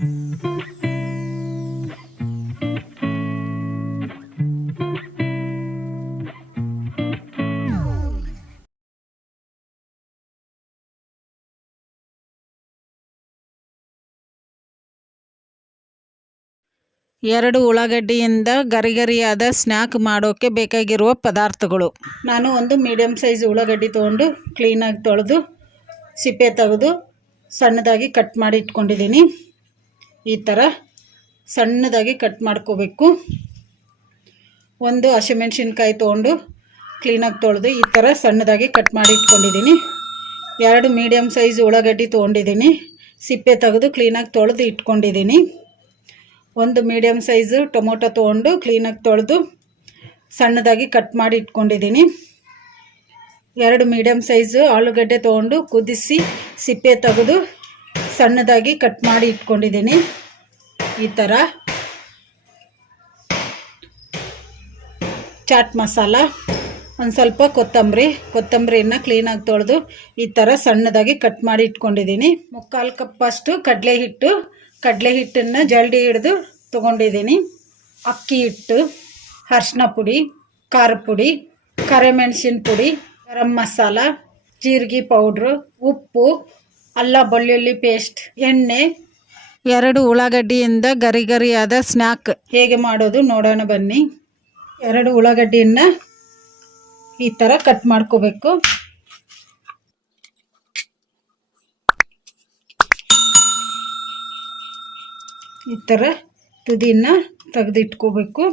ಎರಡು ಉಳ್ಳಾಗಡ್ಡಿಯಿಂದ ಗರಿಗರಿಯಾದ ಸ್ನ್ಯಾಕ್ ಮಾಡೋಕ್ಕೆ ಬೇಕಾಗಿರುವ ಪದಾರ್ಥಗಳು. ನಾನು ಒಂದು ಮೀಡಿಯಮ್ ಸೈಜ್ ಉಳ್ಳಾಗಡ್ಡಿ ತೊಗೊಂಡು ಕ್ಲೀನಾಗಿ ತೊಳೆದು ಸಿಪ್ಪೆ ತೆಗೆದು ಸಣ್ಣದಾಗಿ ಕಟ್ ಮಾಡಿ ಇಟ್ಕೊಂಡಿದ್ದೀನಿ. ಈ ಥರ ಸಣ್ಣದಾಗಿ ಕಟ್ ಮಾಡ್ಕೋಬೇಕು. ಒಂದು ಹಸಿಮೆಣಸಿನ್ಕಾಯಿ ತೊಗೊಂಡು ಕ್ಲೀನಾಗಿ ತೊಳೆದು ಈ ಥರ ಸಣ್ಣದಾಗಿ ಕಟ್ ಮಾಡಿ ಇಟ್ಕೊಂಡಿದ್ದೀನಿ. ಎರಡು ಮೀಡಿಯಮ್ ಸೈಜ್ ಉಳ್ಳಾಗಡ್ಡಿ ತೊಗೊಂಡಿದ್ದೀನಿ, ಸಿಪ್ಪೆ ತೆಗೆದು ಕ್ಲೀನಾಗಿ ತೊಳೆದು ಇಟ್ಕೊಂಡಿದ್ದೀನಿ. ಒಂದು ಮೀಡಿಯಮ್ ಸೈಜು ಟೊಮೊಟೊ ತೊಗೊಂಡು ಕ್ಲೀನಾಗಿ ತೊಳೆದು ಸಣ್ಣದಾಗಿ ಕಟ್ ಮಾಡಿ ಇಟ್ಕೊಂಡಿದ್ದೀನಿ. ಎರಡು ಮೀಡಿಯಮ್ ಸೈಜು ಆಲೂಗಡ್ಡೆ ತೊಗೊಂಡು ಕುದಿಸಿ ಸಿಪ್ಪೆ ತೆಗೆದು ಸಣ್ಣದಾಗಿ ಕಟ್ ಮಾಡಿ ಇಟ್ಕೊಂಡಿದ್ದೀನಿ. ಈ ಥರ ಚಾಟ್ ಮಸಾಲ, ಒಂದು ಸ್ವಲ್ಪ ಕೊತ್ತಂಬರಿನ ಕ್ಲೀನಾಗಿ ತೊಳೆದು ಈ ಥರ ಸಣ್ಣದಾಗಿ ಕಟ್ ಮಾಡಿ ಇಟ್ಕೊಂಡಿದ್ದೀನಿ. 3/4 ಕಪ್ಪಷ್ಟು ಕಡಲೆ ಹಿಟ್ಟನ್ನು ಜಲ್ಡಿ ಹಿಡಿದು ತೊಗೊಂಡಿದ್ದೀನಿ. ಅಕ್ಕಿ ಹಿಟ್ಟು, ಅರಿಶಿನ ಪುಡಿ, ಖಾರ ಪುಡಿ, ಕರಿಮೆಣಸಿನ ಪುಡಿ, ಗರಂ ಮಸಾಲ, ಜೀರಿಗೆ ಪೌಡ್ರು, ಉಪ್ಪು, ಅಲ್ಲ ಬೆಳ್ಳುಳ್ಳಿ ಪೇಸ್ಟ್, ಎಣ್ಣೆ. ಎರಡು ಉಳ್ಳಾಗಡ್ಡಿಯಿಂದ ಗರಿಗರಿಯಾದ ಸ್ನ್ಯಾಕ್ ಹೇಗೆ ಮಾಡೋದು ನೋಡೋಣ ಬನ್ನಿ. ಎರಡು ಉಳ್ಳಾಗಡ್ಡಿಯನ್ನು ಈ ಥರ ಕಟ್ ಮಾಡ್ಕೋಬೇಕು. ಈ ಥರ ತುದಿನ ತೆಗೆದಿಟ್ಕೋಬೇಕು.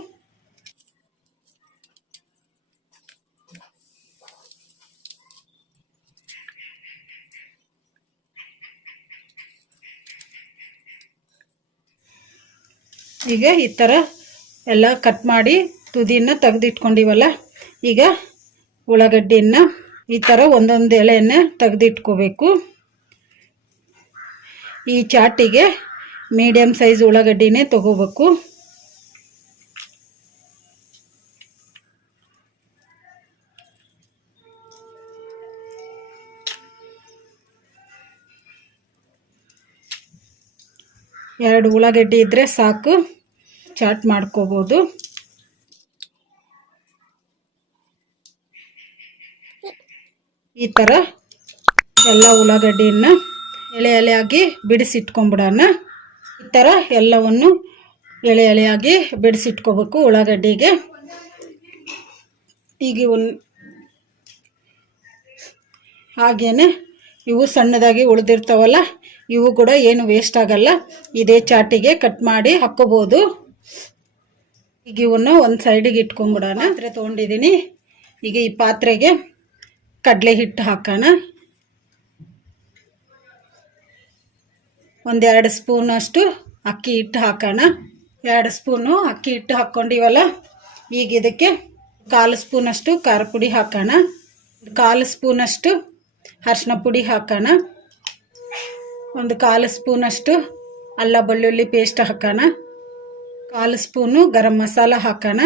ಈಗ ಈ ಥರ ಎಲ್ಲ ಕಟ್ ಮಾಡಿ ತುದಿನ ತೆಗೆದಿಟ್ಕೊಂಡಿವಲ್ಲ, ಈಗ ಉಳ್ಳಾಗಡ್ಡಿನ ಈ ಥರ ಒಂದೊಂದು ಎಳೆಯನ್ನು ತೆಗೆದಿಟ್ಕೋಬೇಕು. ಈ ಚಾಟಿಗೆ ಮೀಡಿಯಮ್ ಸೈಜ್ ಉಳ್ಳಾಗಡ್ಡಿನೇ ತಗೋಬೇಕು. ಎರಡು ಉಳ್ಳಾಗಡ್ಡಿ ಇದ್ದರೆ ಸಾಕು, ಚಾಟ್ ಮಾಡ್ಕೋಬೋದು. ಈ ಥರ ಎಲ್ಲ ಉಳ್ಳಾಗಡ್ಡಿಯನ್ನು ಎಳೆಯಾಗಿ ಬಿಡಿಸಿಟ್ಕೊಂಡ್ಬಿಡೋಣ. ಈ ಥರ ಎಲ್ಲವನ್ನು ಎಳೆಯಾಗಿ ಬಿಡಿಸಿಟ್ಕೋಬೇಕು ಉಳ್ಳಾಗಡ್ಡಿಗೆ. ಈಗ ಹಾಗೇನೆ ಇವು ಸಣ್ಣದಾಗಿ ಉಳಿದಿರ್ತಾವಲ್ಲ, ಇವು ಕೂಡ ಏನು ವೇಸ್ಟ್ ಆಗಲ್ಲ. ಇದೇ ಚಾಟಿಗೆ ಕಟ್ ಮಾಡಿ ಹಾಕ್ಕೋಬೋದು. ಈಗ ಇವನ್ನ ಒಂದು ಸೈಡಿಗೆ ಇಟ್ಕೊಂಡ್ಬಿಡೋಣ. ಪಾತ್ರೆ ತೊಗೊಂಡಿದ್ದೀನಿ. ಈಗ ಈ ಪಾತ್ರೆಗೆ ಕಡಲೆ ಹಿಟ್ಟು ಹಾಕೋಣ. 1-2 ಸ್ಪೂನಷ್ಟು ಅಕ್ಕಿ ಹಿಟ್ಟು ಹಾಕೋಣ. 2 ಸ್ಪೂನು ಅಕ್ಕಿ ಹಿಟ್ಟು ಹಾಕ್ಕೊಂಡಿವಲ್ಲ, ಈಗ ಇದಕ್ಕೆ 1/4 ಸ್ಪೂನಷ್ಟು ಖಾರ ಪುಡಿ ಹಾಕೋಣ. 1/4 ಸ್ಪೂನಷ್ಟು ಅರಿಶಿನ ಪುಡಿ ಹಾಕೋಣ. 1/4 ಸ್ಪೂನಷ್ಟು ಅಲ್ಲ ಬೆಳ್ಳುಳ್ಳಿ ಪೇಸ್ಟ್ ಹಾಕೋಣ. 1/4 ಸ್ಪೂನು ಗರಂ ಮಸಾಲ ಹಾಕೋಣ.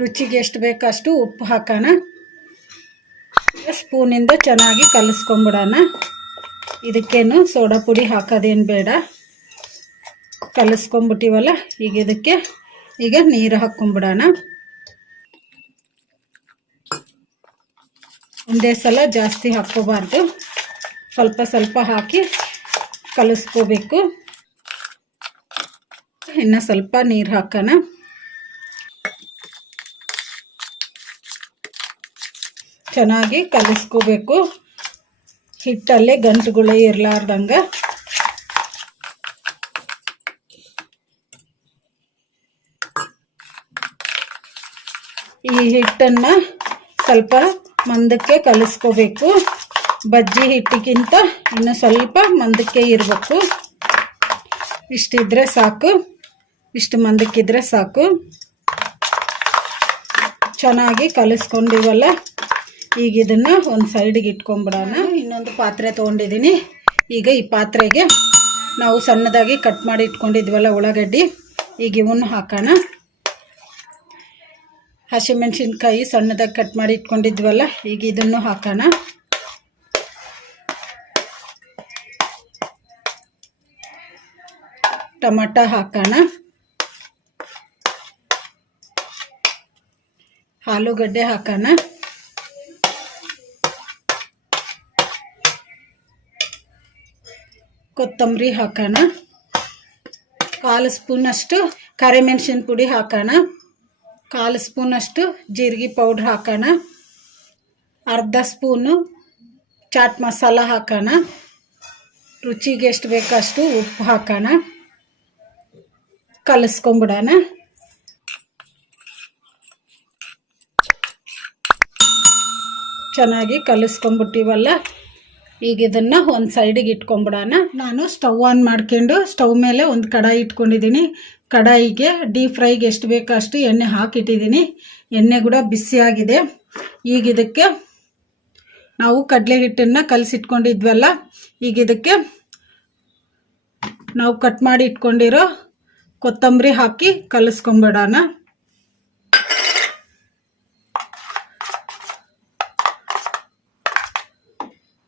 ರುಚಿಗೆ ಎಷ್ಟು ಬೇಕಷ್ಟು ಉಪ್ಪು ಹಾಕೋಣ. ಸ್ಪೂನಿಂದ ಚೆನ್ನಾಗಿ ಕಲಿಸ್ಕೊಂಬಿಡೋಣ. ಇದಕ್ಕೇನು ಸೋಡಾ ಪುಡಿ ಹಾಕೋದೇನು ಬೇಡ, ಕಲಿಸ್ಕೊಂಬಿಟ್ಟಿವಲ್ಲ. ಈಗ ಇದಕ್ಕೆ ಈಗ ನೀರು ಹಾಕ್ಕೊಂಬಿಡೋಣ. ಒಂದೇ ಸಲ ಜಾಸ್ತಿ ಹಾಕ್ಕೋಬಾರ್ದು, ಸ್ವಲ್ಪ ಸ್ವಲ್ಪ ಹಾಕಿ ಕಲಿಸ್ಕೋಬೇಕು. ಇನ್ನು ಸ್ವಲ್ಪ ನೀರು ಹಾಕೋಣ. ಚೆನ್ನಾಗಿ ಕಲಿಸ್ಕೋಬೇಕು, ಹಿಟ್ಟಲ್ಲೇ ಗಂಟುಗಳೇ ಇರಲಾರ್ದಂಗೆ. ಈ ಹಿಟ್ಟನ್ನು ಸ್ವಲ್ಪ ಮಂದಕ್ಕೆ ಕಲಿಸ್ಕೋಬೇಕು. ಬಜ್ಜಿ ಹಿಟ್ಟಿಗಿಂತ ಇನ್ನು ಸ್ವಲ್ಪ ಮಂದಕ್ಕೆ ಇರಬೇಕು. ಇಷ್ಟಿದ್ರೆ ಸಾಕು, ಇಷ್ಟು ಮಂದಕ್ಕಿದ್ರೆ ಸಾಕು. ಚೆನ್ನಾಗಿ ಕಲಿಸ್ಕೊಂಡಿವಲ್ಲ, ಈಗ ಇದನ್ನು ಒಂದು ಸೈಡಿಗೆ ಇಟ್ಕೊಂಡ್ಬಿಡೋಣ. ಇನ್ನೊಂದು ಪಾತ್ರೆ ತೊಗೊಂಡಿದ್ದೀನಿ. ಈಗ ಈ ಪಾತ್ರೆಗೆ ನಾವು ಸಣ್ಣದಾಗಿ ಕಟ್ ಮಾಡಿ ಇಟ್ಕೊಂಡಿದ್ವಲ್ಲ ಉಳ್ಳಾಗಡ್ಡಿ, ಈಗ ಇವನ್ನ ಹಾಕೋಣ. ಹಸಿಮೆಣಸಿನ್ಕಾಯಿ ಸಣ್ಣದಾಗಿ ಕಟ್ ಮಾಡಿ ಇಟ್ಕೊಂಡಿದ್ವಲ್ಲ, ಈಗ ಇದನ್ನು ಹಾಕೋಣ. ಟೊಮಟೊ ಹಾಕೋಣ, ಆಲೂಗಡ್ಡೆ ಹಾಕೋಣ, ಕೊತ್ತಂಬರಿ ಹಾಕೋಣ, 1/4 ಸ್ಪೂನಷ್ಟು ಕರಿಮೆಣಸಿನ ಪುಡಿ ಹಾಕೋಣ, 1/4 ಸ್ಪೂನಷ್ಟು ಜೀರಿಗೆ ಪೌಡ್ರ್ ಹಾಕೋಣ, ಅರ್ಧ ಸ್ಪೂನು ಚಾಟ್ ಮಸಾಲ ಹಾಕೋಣ, ರುಚಿಗೆ ಎಷ್ಟು ಬೇಕಷ್ಟು ಉಪ್ಪು ಹಾಕೋಣ, ಕಲಿಸ್ಕೊಂಬಿಡೋಣ. ಚೆನ್ನಾಗಿ ಕಲಿಸ್ಕೊಂಬಿಟ್ಟಿವಲ್ಲ, ಈಗ ಇದನ್ನು ಒಂದು ಸೈಡಿಗೆ ಇಟ್ಕೊಂಬಿಡೋಣ. ನಾನು ಸ್ಟವ್ ಆನ್ ಮಾಡ್ಕೊಂಡು ಸ್ಟವ್ ಮೇಲೆ ಒಂದು ಕಡಾಯಿ ಇಟ್ಕೊಂಡಿದ್ದೀನಿ. ಕಡಾಯಿಗೆ ಡೀಪ್ ಫ್ರೈಗೆ ಎಷ್ಟು ಬೇಕೋ ಅಷ್ಟು ಎಣ್ಣೆ ಹಾಕಿಟ್ಟಿದ್ದೀನಿ. ಎಣ್ಣೆ ಕೂಡ ಬಿಸಿಯಾಗಿದೆ. ಈಗ ಇದಕ್ಕೆ ನಾವು ಕಡಲೆ ಹಿಟ್ಟನ್ನು ಕಲಸಿಟ್ಕೊಂಡಿದ್ವಲ್ಲ, ಈಗ ಇದಕ್ಕೆ ನಾವು ಕಟ್ ಮಾಡಿ ಇಟ್ಕೊಂಡಿರೋ ಕೊತ್ತಂಬರಿ ಹಾಕಿ ಕಲಿಸ್ಕೊಂಬಿಡೋಣ.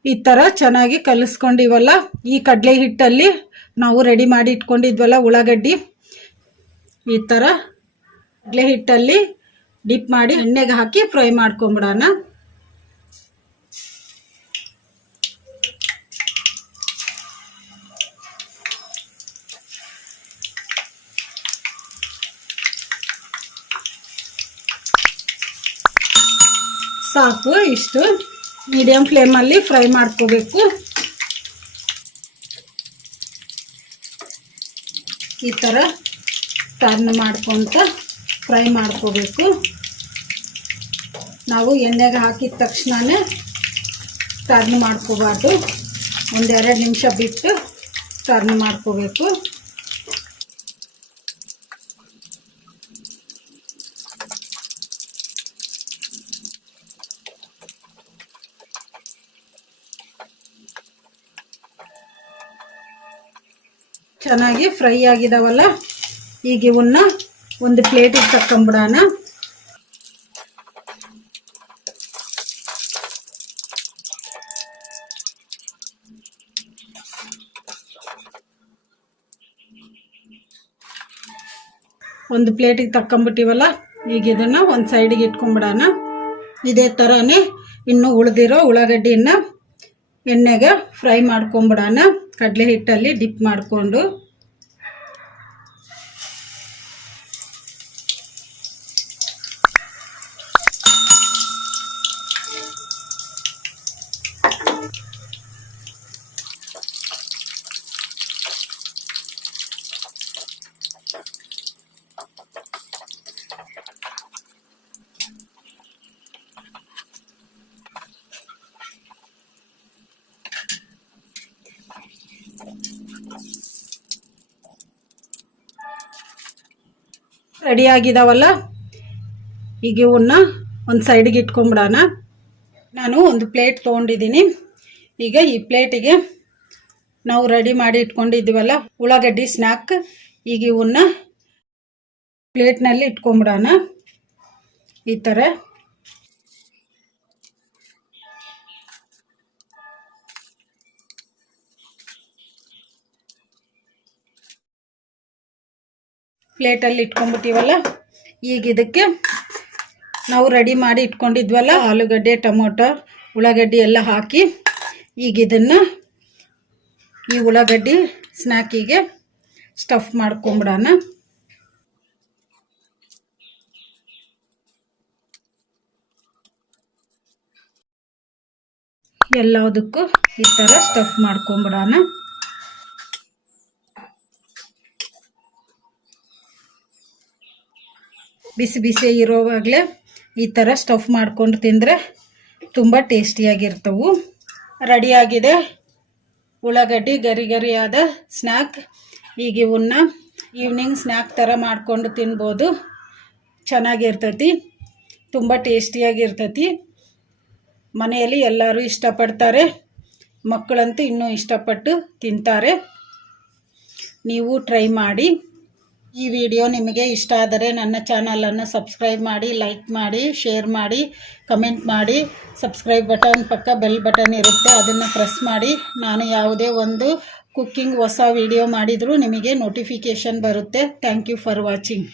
ಈ ಥರ ಚೆನ್ನಾಗಿ ಕಲಿಸ್ಕೊಂಡಿವಲ್ಲ, ಈ ಕಡಲೆ ಹಿಟ್ಟಲ್ಲಿ ನಾವು ರೆಡಿ ಮಾಡಿ ಇಟ್ಕೊಂಡಿದ್ವಲ್ಲ ಉಳ್ಳಾಗಡ್ಡಿ, ಈ ಥರ ಕಡಲೆ ಹಿಟ್ಟಲ್ಲಿ ಡಿಪ್ ಮಾಡಿ ಎಣ್ಣೆಗೆ ಹಾಕಿ ಫ್ರೈ ಮಾಡ್ಕೊಂಬಿಡೋಣ. ಸಾಕು, ಇಷ್ಟು ಮೀಡಿಯಂ ಫ್ಲೇಮಲ್ಲಿ ಫ್ರೈ ಮಾಡ್ಕೋಬೇಕು. ಈ ಥರ ಟರ್ನ್ ಮಾಡ್ಕೊತ ಫ್ರೈ ಮಾಡ್ಕೋಬೇಕು. ನಾವು ಎಣ್ಣೆಗೆ ಹಾಕಿದ ತಕ್ಷಣವೇ ಟರ್ನ್ ಮಾಡ್ಕೋಬಾರ್ದು, 1-2 ನಿಮಿಷ ಬಿಟ್ಟು ಟರ್ನ್ ಮಾಡ್ಕೋಬೇಕು. ಚೆನ್ನಾಗಿ ಫ್ರೈ ಆಗಿದಾವಲ್ಲ, ಈಗ ಇವನ್ನ ಒಂದು ಪ್ಲೇಟಿಗೆ ತಕ್ಕೊಂಬಿಡೋಣ. ಒಂದು ಪ್ಲೇಟಿಗೆ ತಕ್ಕೊಂಬಿಟ್ಟಿವಲ್ಲ, ಈಗ ಇದನ್ನು ಒಂದು ಸೈಡಿಗೆ ಇಟ್ಕೊಂಬಿಡೋಣ. ಇದೇ ಥರನೇ ಇನ್ನು ಉಳಿದಿರೋ ಉಳ್ಳಾಗಡ್ಡಿಯನ್ನು ಎಣ್ಣೆಗೆ ಫ್ರೈ ಮಾಡ್ಕೊಂಬಿಡೋಣ, ಕಡಲೆ ಹಿಟ್ಟಲ್ಲಿ ಡಿಪ್ ಮಾಡಿಕೊಂಡು. ರೆಡಿ ಆಗಿದಾವಲ್ಲ, ಈಗ ಇವನ್ನ ಒಂದು ಸೈಡಿಗೆ ಇಟ್ಕೊಂಬಿಡೋಣ. ನಾನು ಒಂದು ಪ್ಲೇಟ್ ತೊಗೊಂಡಿದ್ದೀನಿ. ಈಗ ಈ ಪ್ಲೇಟಿಗೆ ನಾವು ರೆಡಿ ಮಾಡಿ ಇಟ್ಕೊಂಡಿದ್ದೀವಲ್ಲ ಉಳ್ಳಾಗಡ್ಡಿ ಸ್ನ್ಯಾಕ್, ಈಗ ಇವನ್ನ ಪ್ಲೇಟ್ನಲ್ಲಿ ಇಟ್ಕೊಂಬಿಡೋಣ. ಈ ಥರ ಪ್ಲೇಟಲ್ಲಿ ಇಟ್ಕೊಂಡ್ಬಿಟ್ಟಿವಲ್ಲ, ಈಗ ಇದಕ್ಕೆ ನಾವು ರೆಡಿ ಮಾಡಿ ಇಟ್ಕೊಂಡಿದ್ವಲ್ಲ ಆಲೂಗಡ್ಡೆ, ಟೊಮೊಟೊ, ಉಳ್ಳಾಗಡ್ಡಿ ಎಲ್ಲ ಹಾಕಿ ಈಗ ಇದನ್ನು ಈ ಉಳ್ಳಾಗಡ್ಡಿ ಸ್ನ್ಯಾಕಿಗೆ ಸ್ಟಫ್ ಮಾಡ್ಕೊಂಬಿಡೋಣ. ಎಲ್ಲದಕ್ಕೂ ಈ ಥರ ಸ್ಟಫ್ ಮಾಡ್ಕೊಂಬಿಡೋಣ. ಬಿಸಿ ಬಿಸಿ ಇರೋವಾಗಲೇ ಈ ಥರ ಸ್ಟಫ್ ಮಾಡ್ಕೊಂಡು ತಿಂದರೆ ತುಂಬ ಟೇಸ್ಟಿಯಾಗಿರ್ತವೆ. ರೆಡಿಯಾಗಿದೆ ಉಳ್ಳಾಗಡ್ಡಿ ಗರಿ ಗರಿಯಾದ ಸ್ನ್ಯಾಕ್. ಈಗ ಇವನ್ನ ಈವ್ನಿಂಗ್ ಸ್ನ್ಯಾಕ್ ಥರ ಮಾಡಿಕೊಂಡು ತಿನ್ಬೋದು. ಚೆನ್ನಾಗಿರ್ತೈತಿ, ತುಂಬ ಟೇಸ್ಟಿಯಾಗಿರ್ತೈತಿ. ಮನೆಯಲ್ಲಿ ಎಲ್ಲರೂ ಇಷ್ಟಪಡ್ತಾರೆ, ಮಕ್ಕಳಂತೂ ಇನ್ನೂ ಇಷ್ಟಪಟ್ಟು ತಿಂತಾರೆ. ನೀವು ಟ್ರೈ ಮಾಡಿ. ಈ ವಿಡಿಯೋ ನಿಮಗೆ ಇಷ್ಟ ಆದರೆ ನನ್ನ ಚಾನಲನ್ನು ಸಬ್ಸ್ಕ್ರೈಬ್ ಮಾಡಿ, ಲೈಕ್ ಮಾಡಿ, ಶೇರ್ ಮಾಡಿ, ಕಮೆಂಟ್ ಮಾಡಿ. ಸಬ್ಸ್ಕ್ರೈಬ್ ಬಟನ್ ಪಕ್ಕ ಬೆಲ್ ಬಟನ್ ಇರುತ್ತೆ, ಅದನ್ನು ಪ್ರೆಸ್ ಮಾಡಿ. ನಾನು ಯಾವುದೇ ಒಂದು ಕುಕ್ಕಿಂಗ್ ಹೊಸ ವಿಡಿಯೋ ಮಾಡಿದರೂ ನಿಮಗೆ ನೋಟಿಫಿಕೇಷನ್ ಬರುತ್ತೆ. Thank you for watching.